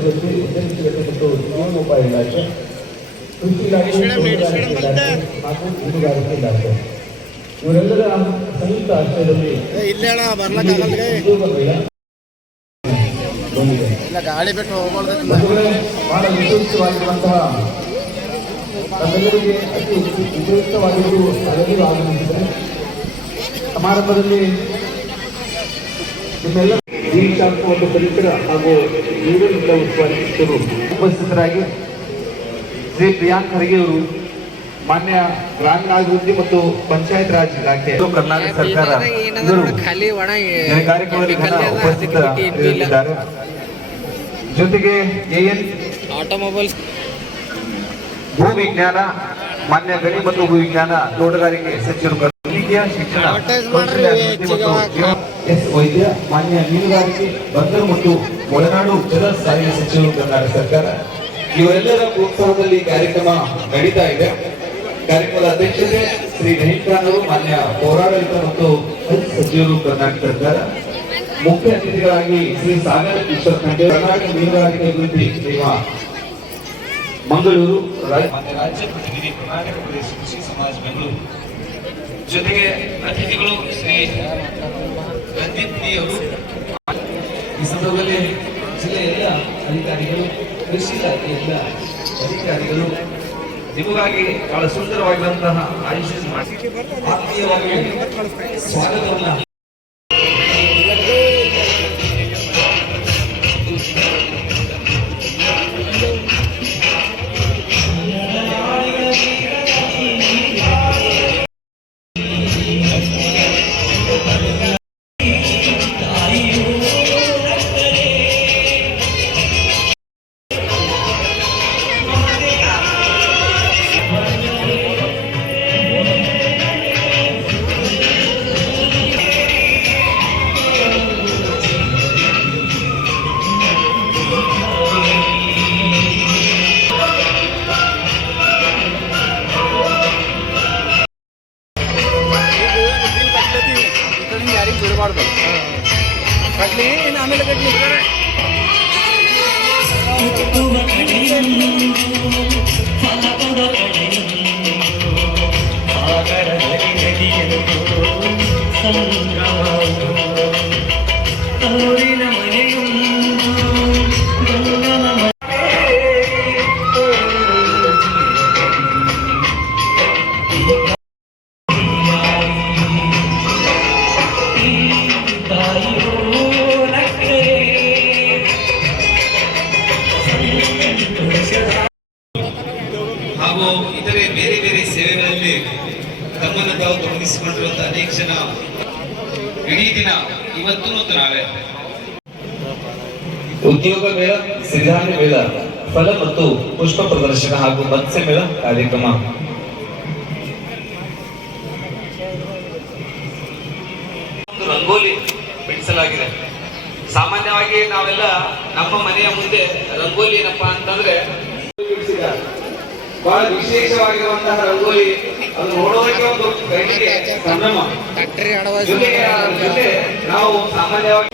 ಅಭಿವೃದ್ಧಿ, ಉದ್ಯಮಶೀಲತೆ ಮತ್ತು ಜೀವನೋಪಾಯ ಇಲಾಖೆ, ಕೃಷಿ ಇಲಾಖೆ, ಹಾಗೂ ಮೀನುಗಾರಿಕೆ ಇಲಾಖೆ ಇವರೆಲ್ಲರ ಸಂಯುಕ್ತ ಆಶ್ರಯದಲ್ಲಿ ಗಾಡಿ ಬಿಟ್ಟು ಬಹಳ ವಿಶೇಷವಾಗಿರುವಂತಹ ನಮ್ಮೆಲ್ಲರಿಗೆ ಅತಿ ಉಪಯುಕ್ತವಾಗಿದ್ದು ಎಲ್ಲರೂ ಆಗಮಿಸಿದರೆ ಸಮಾರಂಭದಲ್ಲಿ ನಿಮ್ಮೆಲ್ಲ ದೀಕ್ಷಾಂತ ಒಂದು ಪರಿಸರ ಹಾಗೂ ನೀರಿನಿಂದ ಉತ್ಪಾದಿಸಿದರು ಉಪಸ್ಥಿತರಾಗಿ ಶ್ರೀ ಪ್ರಿಯಾಂಕ್ ಖರ್ಗೆ ಅವರು ಮಾನ್ಯ ಗ್ರಾಮೀಣಾಭಿವೃದ್ಧಿ ಮತ್ತು ಪಂಚಾಯತ್ ರಾಜ್ ಇಲಾಖೆ ಕರ್ನಾಟಕ ಸರ್ಕಾರ ಕಾರ್ಯಕ್ರಮದಲ್ಲಿ ಉಪಸ್ಥಿತರಿದ್ದಾರೆ. ಜೊತೆಗೆ ಎಎನ್ ಆಟೋಮೊಬೈಲ್ಸ್ ಭೂ ವಿಜ್ಞಾನ ಮಾನ್ಯ ಗಣಿ ಮತ್ತು ಭೂ ವಿಜ್ಞಾನ ತೋಟಗಾರಿಕೆ ಸಚಿವರು ಶಿಕ್ಷಣ ಎಸ್ ವೈದ್ಯ ಮಾನ್ಯ ಮೀನುಗಾರಿಕೆ ಬಂದರು ಮತ್ತು ಒಳನಾಡು ಜಲ ಸಾರಿಗೆ ಸಚಿವರು ಕರ್ನಾಟಕ ಸರ್ಕಾರ ಇವರೆಲ್ಲರ ಪ್ರೋತ್ಸಾಹದಲ್ಲಿ ಕಾರ್ಯಕ್ರಮ ನಡೀತಾ ಇದೆ. ಕಾರ್ಯಕ್ರಮದ ಅಧ್ಯಕ್ಷತೆ ಶ್ರೀ ರಹೀಂ ಖಾನ್ ಅವರು ಮಾನ್ಯ ಪೌರಾಡಳಿತ ಮತ್ತು ಸಚಿವರು ಕರ್ನಾಟಕ ಸರ್ಕಾರ. ಮುಖ್ಯ ಅತಿಥಿಗಳಾಗಿ ಶ್ರೀ ಸಾಗರ್ ಈಶ್ವರ್ ಖಂಡೆ ಕರ್ನಾಟಕ ಮೀನುಗಾರಿಕೆ ಅಭಿವೃದ್ಧಿ ನಿಗಮ ಮಂಗಳೂರು, ಮಾನ್ಯ ರಾಜ್ಯ ಪ್ರತಿನಿಧಿ ಕರ್ನಾಟಕ ಪ್ರದೇಶ ಕೃಷಿ ಸಮಾಜ ಬೆಂಗಳೂರು. ಜೊತೆಗೆ ಅತಿಥಿಗಳು ಶ್ರೀ ರಂಜಿತ್ ಬಿ ಅವರು. ಈ ಸಂದರ್ಭದಲ್ಲಿ ಜಿಲ್ಲೆಯ ಎಲ್ಲ ಅಧಿಕಾರಿಗಳು, ಕೃಷಿ ಇಲಾಖೆಯ ಎಲ್ಲ ಅಧಿಕಾರಿಗಳು ನಿಮಗಾಗಿ ಬಹಳ ಸುಂದರವಾಗಿರುವಂತಹ ಆಯುಷ್ ಮಾಡಿ ಆತ್ಮೀಯವಾಗಿ ಸ್ವಾಗತವನ್ನ ಕಟ್ಲಿ ಆಮೇಲೆ ಕಟ್ಲಿ ಹಾಗೂ ಇತರೆ ಬೇರೆ ಬೇರೆ ಸೇವೆಗಳಲ್ಲಿ ತಮ್ಮನ್ನು ತಾವು ತೊಡಗಿಸಿಕೊಂಡಿರುವಂತಹ ಅನೇಕ ಜನ ಇಡೀ ದಿನ ಇವತ್ತು ಮತ್ತು ನಾಳೆ ಉದ್ಯೋಗ ಮೇಳ, ಸಿರಿಧಾನ್ಯ ಮೇಳ, ಫಲ ಮತ್ತು ಪುಷ್ಪ ಪ್ರದರ್ಶನ ಹಾಗೂ ಮತ್ಸ್ಯ ಮೇಳ ಕಾರ್ಯಕ್ರಮ. ಒಂದು ರಂಗೋಲಿ ಬಿಡಿಸಲಾಗಿದೆ. ಸಾಮಾನ್ಯವಾಗಿ ನಾವೆಲ್ಲ ನಮ್ಮ ಮನೆಯ ಮುಂದೆ ರಂಗೋಲಿ ಏನಪ್ಪಾ ಅಂತಂದ್ರೆ ಬಹಳ ವಿಶೇಷವಾಗಿರುವಂತಹ ರಂಗೋಲಿ, ಅದು ನೋಡೋದಕ್ಕೆ ಒಂದು ಕಣ್ಣಿಗೆ ಸಂಭ್ರಮ. ಜೊತೆ ನಾವು ಸಾಮಾನ್ಯವಾಗಿ